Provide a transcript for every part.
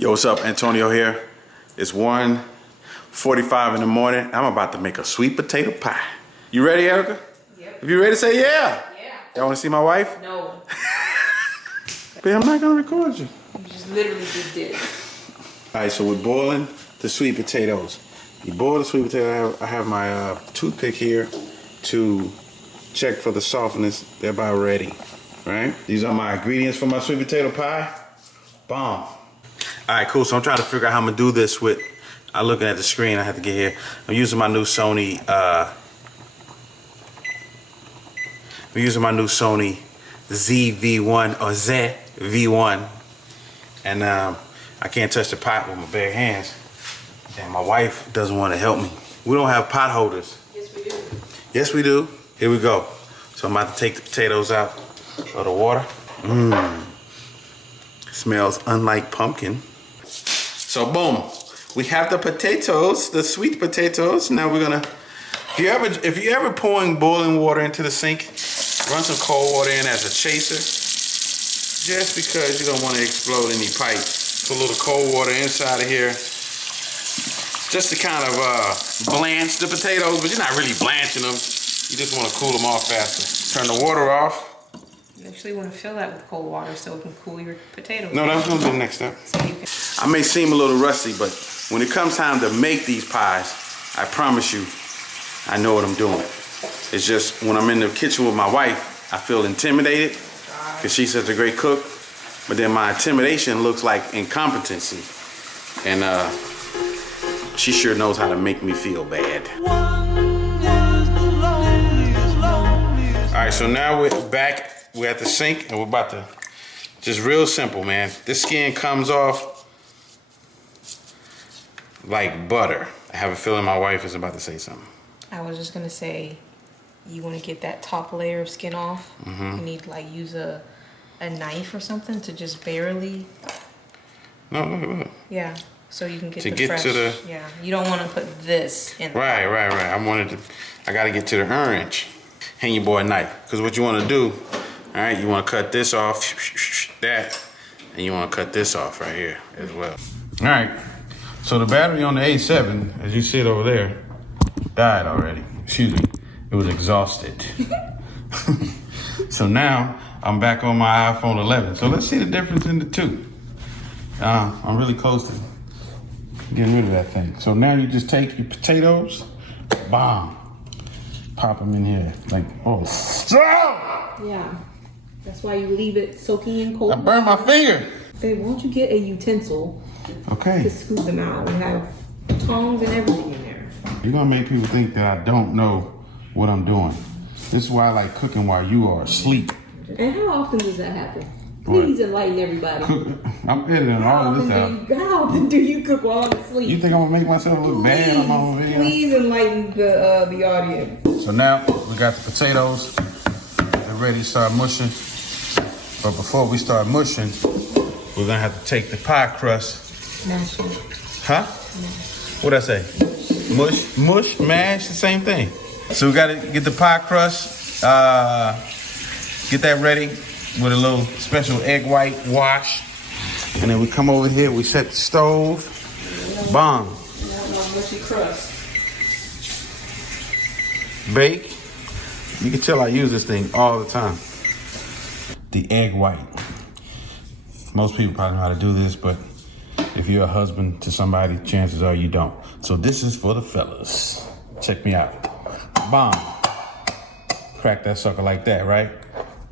Yo, what's up? Antonio here. It's 1:45 in the morning. I'm about to make a sweet potato pie. You ready, Erica? Yep. If you ready, say yeah. Yeah. Y'all want to see my wife? No. But I'm not going to record you. You just literally just did. All right, so we're boiling the sweet potatoes. You boil the sweet potato. I have my toothpick here to check for the softness. They're about ready, right? These are my ingredients for my sweet potato pie. Bomb. All right, cool. So I'm trying to figure out how I'm gonna do this with. I'm looking at the screen. I have to get here. I'm using my new Sony. ZV1 or ZV1, and I can't touch the pot with my bare hands. And my wife doesn't want to help me. We don't have pot holders. Yes, we do. Yes, we do. Here we go. So I'm about to take the potatoes out of the water. Smells unlike pumpkin. So boom, we have the potatoes, the sweet potatoes. Now we're gonna, if you ever pouring boiling water into the sink, run some cold water in as a chaser, just because you don't want to explode any pipes. Put a little cold water inside of here, just to kind of blanch the potatoes, but you're not really blanching them. You just want to cool them off faster. Turn the water off. You actually want to fill that with cold water so it can cool your potatoes. No, that's gonna be the next step. So you can... I may seem a little rusty, but when it comes time to make these pies, I promise you, I know what I'm doing. It's just when I'm in the kitchen with my wife, I feel intimidated because she's such a great cook, but then my intimidation looks like incompetency. And she sure knows how to make me feel bad. All right, so now we're back. We're at the sink and we're about to, just real simple, man. This skin comes off like butter. I have a feeling my wife is about to say something. I was just gonna say, you want to get that top layer of skin off. You need to like use a knife or something to just barely. No, look. Yeah, so you can get To the get fresh. to the. Yeah, you don't want to put this in. Right. I gotta get to the orange. Hand your boy a knife, because what you want to do, all right, you want to cut this off, that, and you want to cut this off right here as well. All right. So the battery on the A7, as you see it over there, died already. Excuse me. It was exhausted. So now I'm back on my iPhone 11. So let's see the difference in the two. I'm really close to getting rid of that thing. So now you just take your potatoes, bomb, pop them in here like, oh, Yeah, that's why you leave it soaking in cold. I burned my finger. Babe, won't you get a utensil Okay. to scoop them out? We have tongs and everything in there. You're gonna make people think that I don't know what I'm doing. This is why I like cooking while you are asleep. And how often does that happen? Please enlighten everybody. I'm editing all of this out. How often do you cook while I'm asleep? You think I'm gonna make myself look bad on my own video? Please enlighten the audience. So now we got the potatoes. They're ready to start mushing. But before we start mushing, we're gonna have to take the pie crust. Mash it. Huh? What'd I say? Mush, mash, the same thing. So we gotta get the pie crust, get that ready with a little special egg white wash. And then we come over here, we set the stove. Bomb. No mushy crust. Bake. You can tell I use this thing all the time. The egg white. Most people probably know how to do this, but if you're a husband to somebody, chances are you don't. So this is for the fellas. Check me out. Bomb. Crack that sucker like that, right?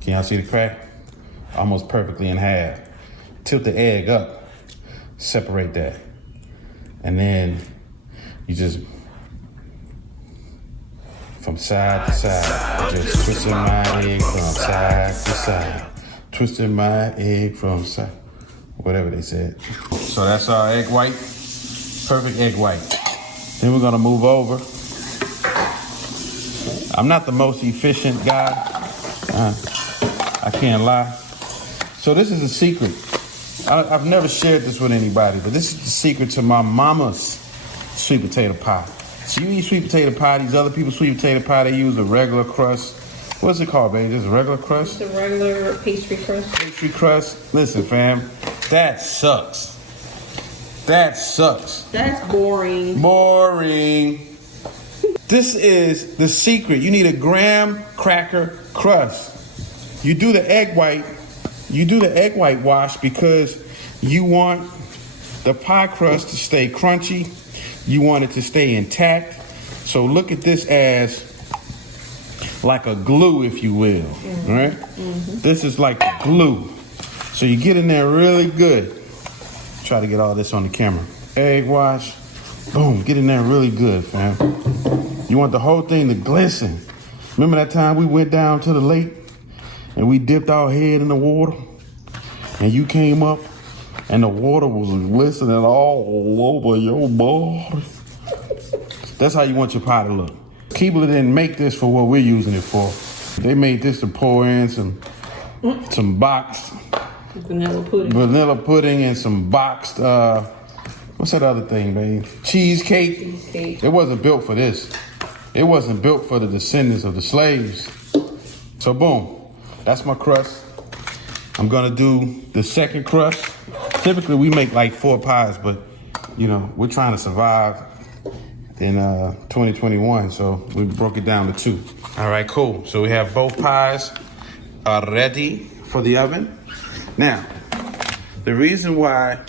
Can y'all see the crack? Almost perfectly in half. Tilt the egg up. Separate that. And then you just, from side to side, just twisting my egg from side to side. Twisting my egg from side. Whatever they said. So that's our egg white. Perfect egg white. Then we're gonna move over. I'm not the most efficient guy. I can't lie. So this is a secret. I've never shared this with anybody, but this is the secret to my mama's sweet potato pie. So you eat sweet potato pie, these other people's sweet potato pie, they use a regular crust. What's it called, baby? Just a regular crust? Just a regular pastry crust. Pastry crust. Listen, fam, that sucks. That sucks. That's boring. Boring. This is the secret. You need a graham cracker crust. You do the egg white. You do the egg white wash because you want the pie crust to stay crunchy. You want it to stay intact. So look at this as like a glue, if you will. Right? This is like glue. So you get in there really good. Try to get all this on the camera. Egg wash. Boom. Get in there really good, fam. You want the whole thing to glisten. Remember that time we went down to the lake and we dipped our head in the water? And you came up and the water was glistening all over your body. That's how you want your pie to look. Keebler didn't make this for what we're using it for. They made this to pour in some boxed vanilla pudding and some boxed what's that other thing, babe? Cheesecake. It wasn't built for this. It wasn't built for the descendants of the slaves. So boom, that's my crust. I'm gonna do the second crust. Typically we make like 4 pies, but you know, we're trying to survive in 2021, so we broke it down to 2. All right, cool. So we have both pies ready for the oven. Now, the reason why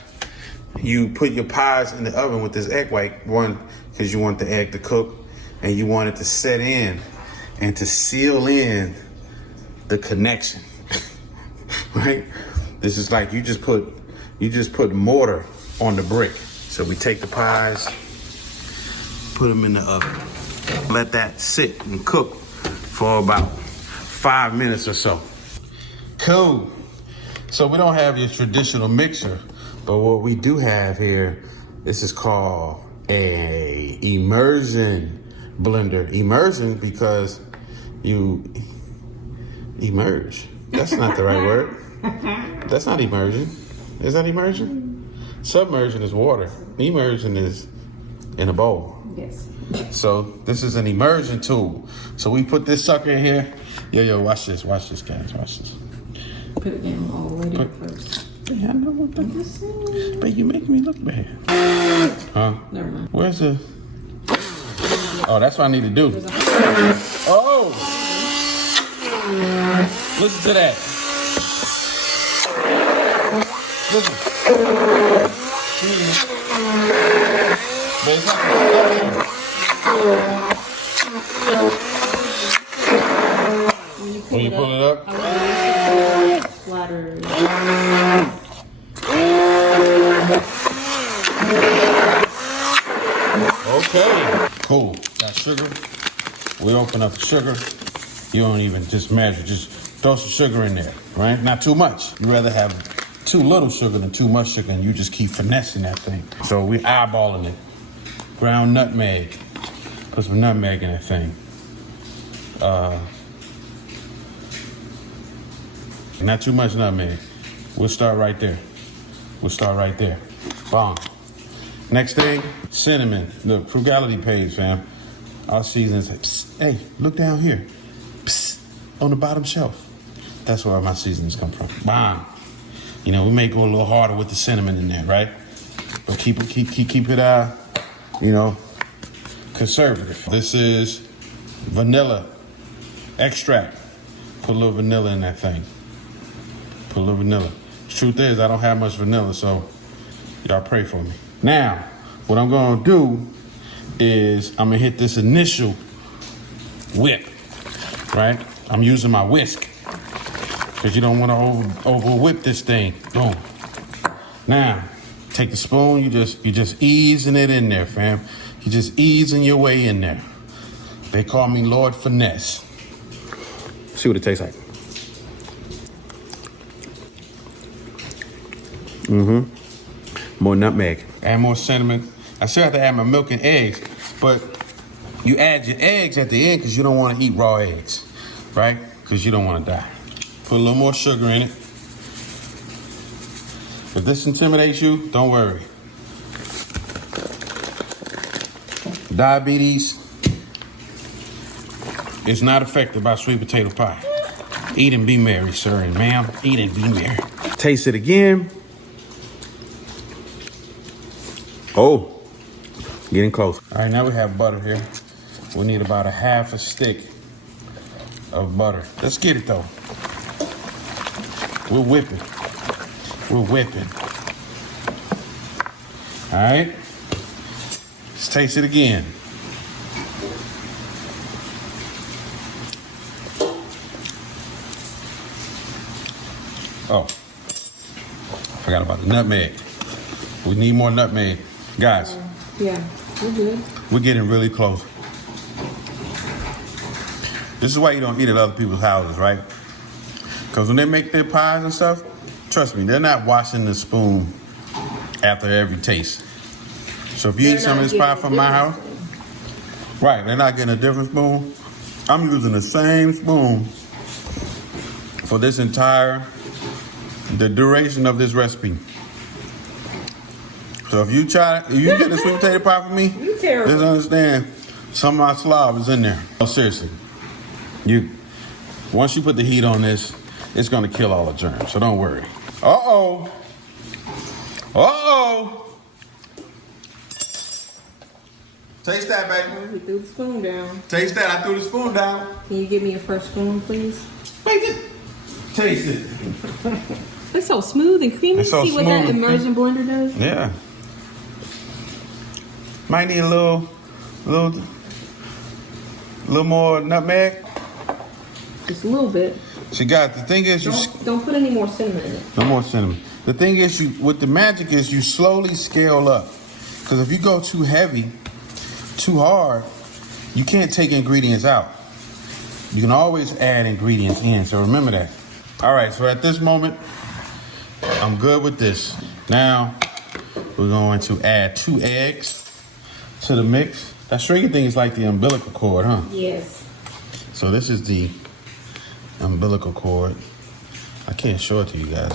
you put your pies in the oven with this egg white, one, because you want the egg to cook and you want it to set in and to seal in the connection, right? This is like you just put mortar on the brick. So we take the pies, put them in the oven. Let that sit and cook for about 5 minutes or so. Cool. So we don't have your traditional mixer, but what we do have here, this is called a immersion blender. Immersion because you immerse. That's not the right word. That's not immersion. Is that immersion? Submersion is water. Immersion is in a bowl. Yes. So this is an immersion tool. So we put this sucker in here. Yo, watch this, guys, watch this. Put it down all the way down first. Yeah, I know what that is. But you make me look bad. Huh? Never mind. Where's the... Oh, that's what I need to do. Oh! Listen to that. Listen. But it's not when you pull it up, flatter. Okay, cool. Got sugar. We open up the sugar. You don't even just measure, just throw some sugar in there, right? Not too much. You'd rather have too little sugar than too much sugar, and you just keep finessing that thing. So we eyeballing it. Ground nutmeg. Put some nutmeg in that thing. Not too much nutmeg. We'll start right there. Bomb. Next thing, cinnamon. Look, frugality page, fam. Our seasons. Psst, hey, look down here. Psst, on the bottom shelf. That's where my seasonings come from. Bomb. You know, we may go a little harder with the cinnamon in there, right? But keep it, you know, conservative. This is vanilla extract. Put a little vanilla in that thing. Put a little vanilla. The truth is, I don't have much vanilla, so y'all pray for me. Now, what I'm gonna do is I'm gonna hit this initial whip, right? I'm using my whisk because you don't want to over whip this thing. Boom. Now, take the spoon. You just easing it in there, fam. You just easing your way in there. They call me Lord Finesse. See what it tastes like. More nutmeg. Add more cinnamon. I still have to add my milk and eggs, but you add your eggs at the end because you don't want to eat raw eggs, right? Because you don't want to die. Put a little more sugar in it. If this intimidates you, don't worry. Diabetes is not affected by sweet potato pie. Eat and be merry, sir and ma'am. Eat and be merry. Taste it again. Oh, getting close. All right, now we have butter here. We need about a half a stick of butter. Let's get it though. We're whipping. We're whipping. All right. Let's taste it again. Oh, forgot about the nutmeg. We need more nutmeg. Guys. Yeah, we're good. We're getting really close. This is why you don't eat at other people's houses, right? Because when they make their pies and stuff, trust me, they're not washing the spoon after every taste. So if you eat some of this pie from my house, right, they're not getting a different spoon. I'm using the same spoon for this the duration of this recipe. So if you get a sweet potato pie for me, You terrible. just understand some of my slob is in there. No, seriously. Once you put the heat on this, it's gonna kill all the germs, so don't worry. Uh-oh. Uh-oh. Taste that, baby. We threw the spoon down. Taste that. I threw the spoon down. Can you give me your first spoon, please? Make it. Taste it. It's so smooth and creamy. It's so See what that smooth. immersion blender does? Yeah. Might need a little more nutmeg. Just a little bit. See, guys, the thing is, Don't put any more cinnamon in it. no more cinnamon. The thing is, what the magic is, you slowly scale up. Because if you go too heavy, too hard, you can't take ingredients out. You can always add ingredients in, so remember that. All right, so at this moment, I'm good with this. Now, we're going to add 2 eggs to the mix. That stringy thing is like the umbilical cord, huh? Yes. So this is the umbilical cord. I can't show it to you guys.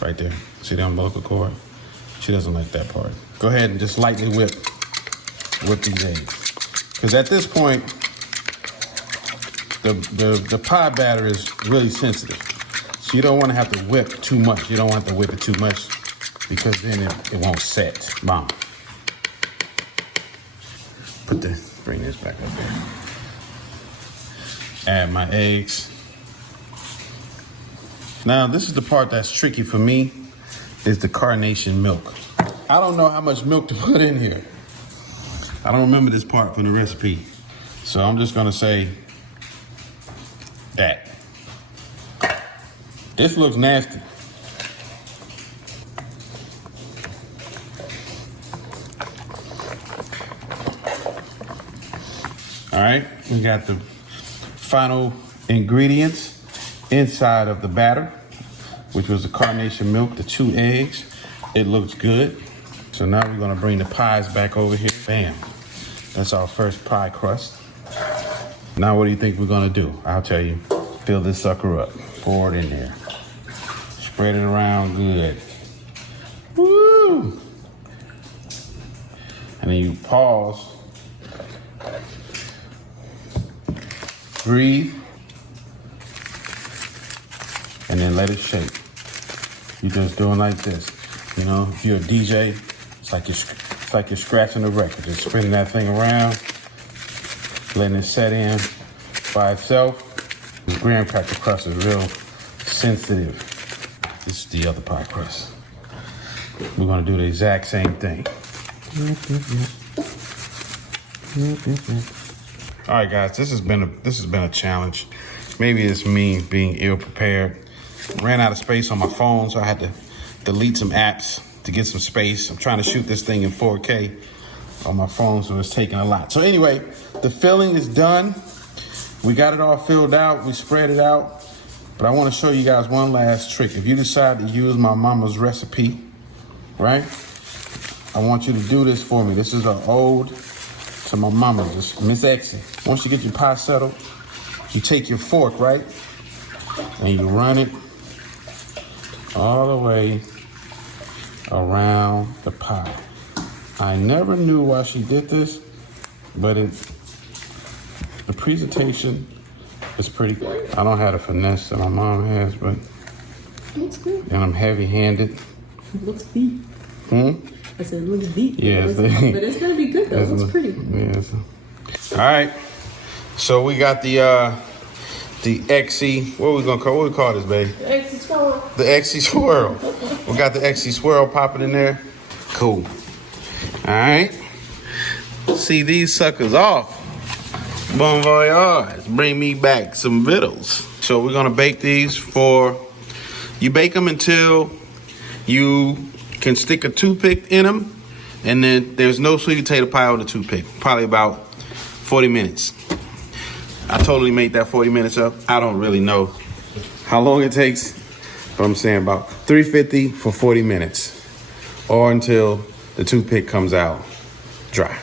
Right there. See the umbilical cord? She doesn't like that part. Go ahead and just lightly whip these eggs. Because at this point, the pie batter is really sensitive. So you don't want to have to whip too much. You don't want to whip it too much because then it won't set. Mom. Bring this back up there. Add my eggs. Now, this is the part that's tricky for me, is the carnation milk. I don't know how much milk to put in here. I don't remember this part from the recipe. So I'm just gonna say that. This looks nasty. All right, we got the final ingredients inside of the batter, which was the carnation milk, the 2 eggs. It looks good. So now we're gonna bring the pies back over here. Bam, that's our first pie crust. Now what do you think we're gonna do? I'll tell you. Fill this sucker up, pour it in there. Spread it around good. Woo! And then you pause. Breathe. And then let it shake. You're just doing like this. You know, if you're a DJ, it's like you're scratching a record. Just spinning that thing around, letting it set in by itself. The graham cracker crust is real sensitive. This is the other pie crust. We're gonna do the exact same thing. All right, guys, this has been a challenge. Maybe it's me being ill prepared. Ran out of space on my phone, so I had to delete some apps to get some space. I'm trying to shoot this thing in 4K on my phone, so it's taking a lot. So anyway, the filling is done. We got it all filled out. We spread it out. But I want to show you guys one last trick. If you decide to use my mama's recipe, right? I want you to do this for me. This is an ode to my mama, Miss Exie. Once you get your pie settled, you take your fork, right? And you run it all the way around the pie. I never knew why she did this, but the presentation is pretty good. I don't have the finesse that my mom has, but Looks good. and I'm heavy-handed. It looks deep. It I said, it looks deep. Yeah, but it's gonna be good though. It looks pretty. Yes. All right. So we got the XC. What we call this, baby? The XC swirl. The XC swirl. We got the XC swirl popping in there. Cool. All right. See these suckers off. Bon voyage. Bring me back some vittles. So we're gonna bake these you bake them until you can stick a toothpick in them, and then there's no sweet potato pie with a toothpick. Probably about 40 minutes. I totally made that 40 minutes up. I don't really know how long it takes, but I'm saying about 350 for 40 minutes, or until the toothpick comes out dry.